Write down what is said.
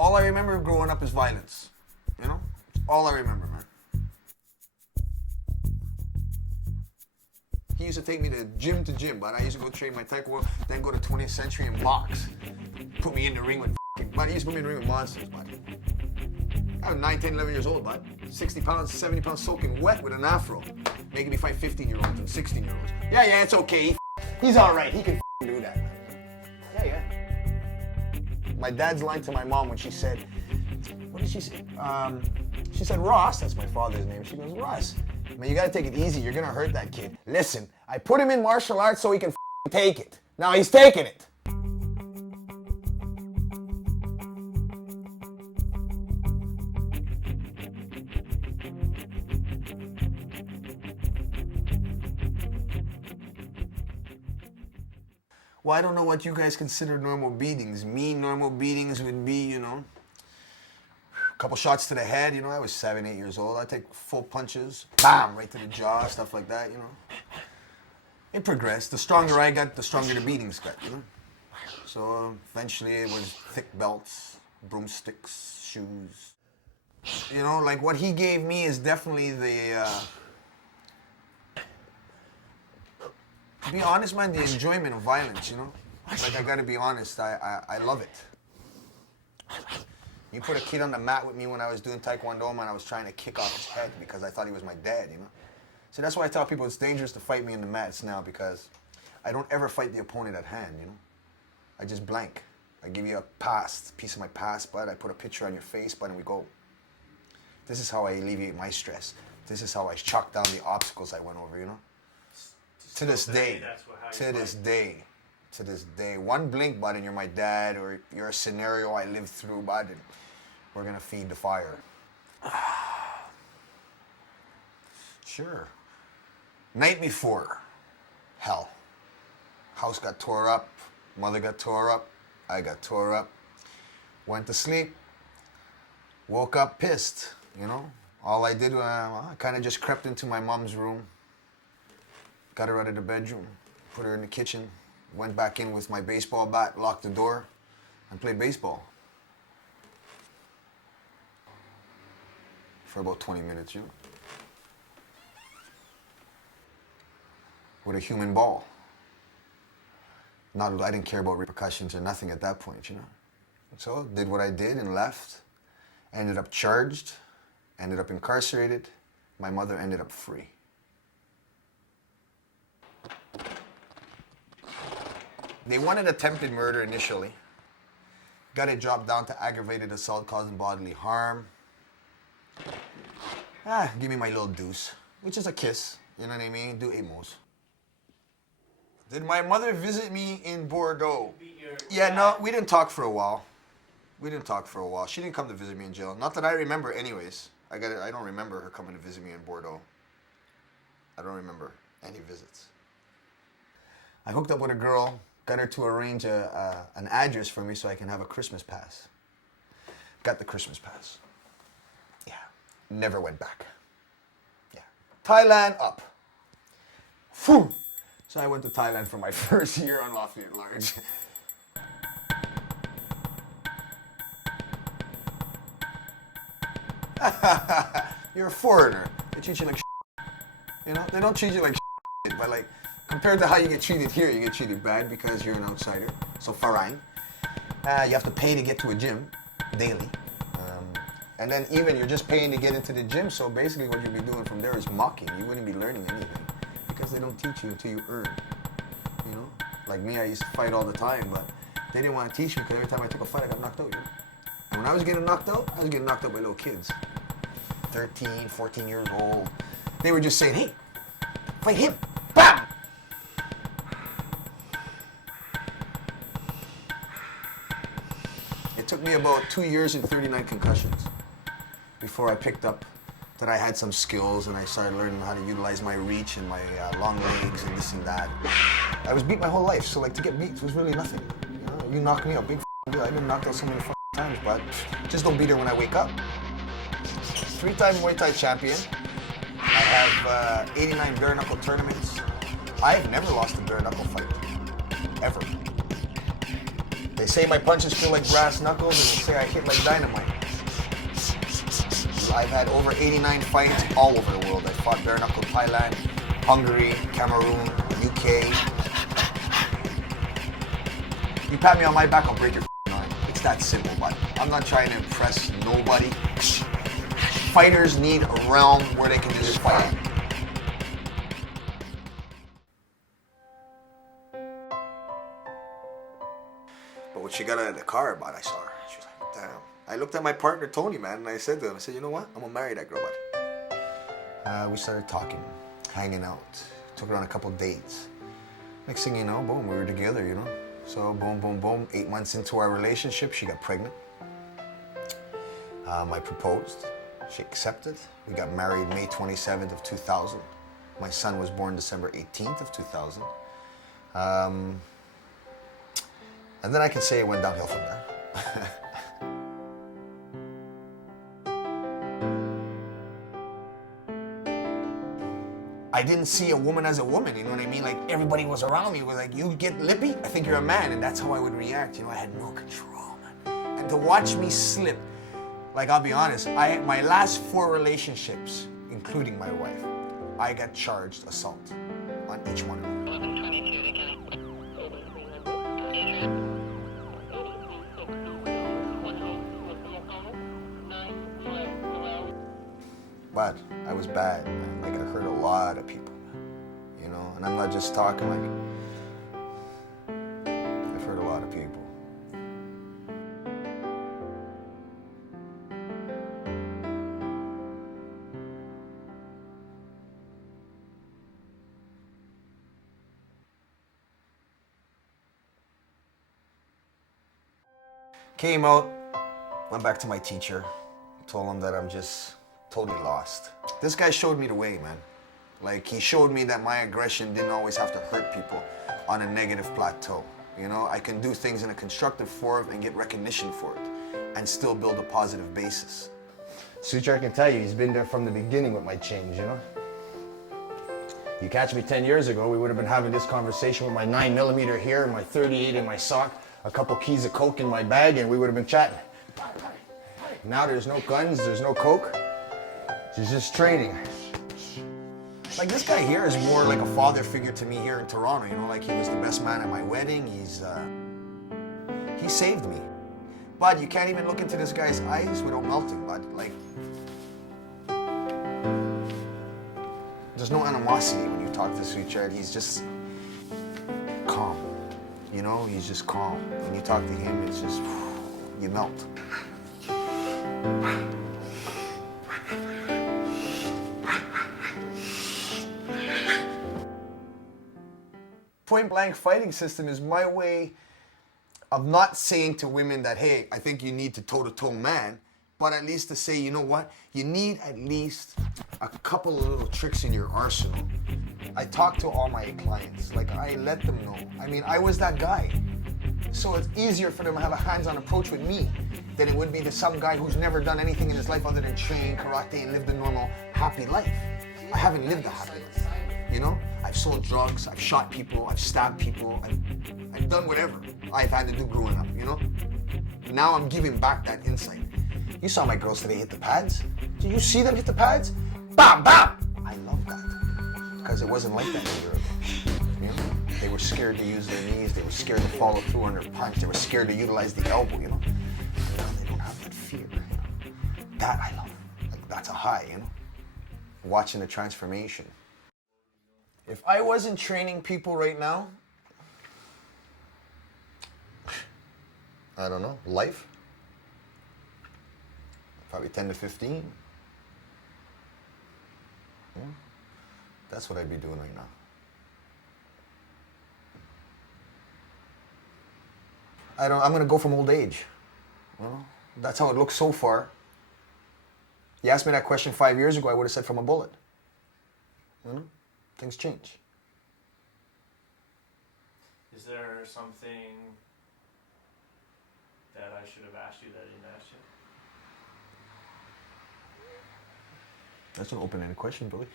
All I remember growing up is violence. You know? All I remember, man. He used to take me to gym, but I used to go train my taekwondo, then go to 20th Century and box. Put me in the ring with he used to put me in the ring with monsters, bud. I was 9, 10, 11 years old, bud. 60 pounds, 70 pounds soaking wet with an afro. Making me fight 15-year-olds and 16-year-olds. Yeah, it's okay. He's all right. He can do that. Yeah. My dad's line to my mom when she said, what did she say? She said, Ross, that's my father's name. She goes, Ross, man, you gotta take it easy. You're gonna hurt that kid. Listen, I put him in martial arts so he can take it. Now he's taking it. Well, I don't know what you guys consider normal beatings. Me, normal beatings would be, you know, a couple shots to the head. You know, I was 7, 8 years old. I take full punches, bam, right to the jaw, stuff like that, you know. It progressed. The stronger I got, the stronger the beatings got, you know. So eventually it was thick belts, broomsticks, shoes. You know, like what he gave me is definitely the, to be honest, man, the enjoyment of violence, you know? Like, I gotta be honest, I love it. You put a kid on the mat with me when I was doing taekwondo, man, I was trying to kick off his head because I thought he was my dad, you know? So that's why I tell people it's dangerous to fight me in the mats now, because I don't ever fight the opponent at hand, you know? I just blank. I give you a piece of my past, bud. I put a picture on your face, bud, and we go. This is how I alleviate my stress. This is how I chalk down the obstacles I went over, you know? To this day, one blink, bud, and you're my dad, or you're a scenario I lived through, bud, and we're gonna feed the fire. Sure. Night before, hell. House got tore up, mother got tore up, I got tore up. Went to sleep, woke up pissed, you know? All I did was, I kind of just crept into my mom's room, got her out of the bedroom, put her in the kitchen, went back in with my baseball bat, locked the door, and played baseball. For about 20 minutes, you know? With a human ball. I didn't care about repercussions or nothing at that point, you know? So, did what I did and left. Ended up charged, ended up incarcerated. My mother ended up free. They wanted attempted murder initially. Got it dropped down to aggravated assault causing bodily harm. Give me my little deuce, which is a kiss, you know what I mean? Do amos. Did my mother visit me in Bordeaux? Yeah, no, we didn't talk for a while. She didn't come to visit me in jail. Not that I remember anyways. I don't remember her coming to visit me in Bordeaux. I don't remember any visits. I hooked up with a girl, got her to arrange an address for me so I can have a Christmas pass. Got the Christmas pass. Yeah. Never went back. Yeah. Thailand up. Phew. So I went to Thailand for my first year on Lafayette Large. You're a foreigner. They treat you like shit. You know? They don't treat you like shit, but like, compared to how you get treated here, you get treated bad because you're an outsider. So foreign. You have to pay to get to a gym daily. And then even you're just paying to get into the gym, so basically what you'd be doing from there is mocking. You wouldn't be learning anything because they don't teach you until you earn. You know? Like me, I used to fight all the time, but they didn't want to teach me because every time I took a fight, I got knocked out, you know? And when I was getting knocked out by little kids. 13, 14 years old. They were just saying, hey, fight him. Bam! It took me about 2 years and 39 concussions before I picked up that I had some skills and I started learning how to utilize my reach and my long legs and this and that. I was beat my whole life, so like to get beat was really nothing. You know, you knock me out, big deal. I've been knocked out so many times, but just don't beat her when I wake up. 3-time Muay Thai champion. I have 89 bare-knuckle tournaments. I've never lost a bare-knuckle fight, ever. They say my punches feel like brass knuckles, and they say I hit like dynamite. I've had over 89 fights all over the world. I fought bare-knuckle Thailand, Hungary, Cameroon, UK. You pat me on my back, I'll break your arm. It's that simple, but I'm not trying to impress nobody. Fighters need a realm where they can just fight. But when she got out of the car, but I saw her. She was like, damn. I looked at my partner, Tony, man, and I said to him, I said, you know what? I'm gonna marry that girl, bud. We started talking, hanging out. Took her on a couple dates. Next thing you know, boom, we were together, you know? So boom, boom, boom. 8 months into our relationship, she got pregnant. I proposed. She accepted. We got married May 27th of 2000. My son was born December 18th of 2000. And then I can say it went downhill from there. I didn't see a woman as a woman, you know what I mean? Like, everybody was around me, was like, you get lippy? I think you're a man, and that's how I would react. You know, I had no control, man. And to watch me slip, like, I'll be honest, my last 4 relationships, including my wife, I got charged assault on each one of them. But I was bad, man. Like, I hurt a lot of people, you know? And I'm not just talking like, I've hurt a lot of people. Came out, went back to my teacher, told him that I'm just totally lost. This guy showed me the way, man. Like, he showed me that my aggression didn't always have to hurt people on a negative plateau. You know, I can do things in a constructive form and get recognition for it and still build a positive basis. Suture, I can tell you, he's been there from the beginning with my change, you know? You catch me 10 years ago, we would have been having this conversation with my 9mm here and my 38 in my sock, a couple keys of coke in my bag, and we would have been chatting. Now there's no guns, there's no coke. There's just training. Like, this guy here is more like a father figure to me here in Toronto, you know? Like, he was the best man at my wedding. He saved me. But you can't even look into this guy's eyes without melting, bud. Like, there's no animosity when you talk to Suture. He's just calm, you know? He's just calm. When you talk to him, it's just, you melt. Point blank fighting system is my way of not saying to women that, hey, I think you need to toe-to-toe man, but at least to say, you know what? You need at least a couple of little tricks in your arsenal. I talk to all my clients. Like, I let them know. I mean, I was that guy. So it's easier for them to have a hands-on approach with me than it would be to some guy who's never done anything in his life other than train karate and lived a normal, happy life. I haven't lived a happy life, you know? I've sold drugs, I've shot people, I've stabbed people, I've done whatever I've had to do growing up, you know? Now I'm giving back that insight. You saw my girls today hit the pads. Did you see them hit the pads? Bam, bam! I love that. Because it wasn't like that a year ago. You know? They were scared to use their knees, they were scared to follow through on their punch, they were scared to utilize the elbow, you know? And now they don't have that fear, you know? That I love. Like, that's a high, you know? Watching the transformation. If I wasn't training people right now, I don't know, life? Probably 10 to 15. Yeah. That's what I'd be doing right now. I'm gonna go from old age. You know? That's how it looks so far. You asked me that question 5 years ago, I would have said from a bullet. You know? Things change. Is there something that I should have asked you that I didn't ask you? That's an open-ended question, Billy.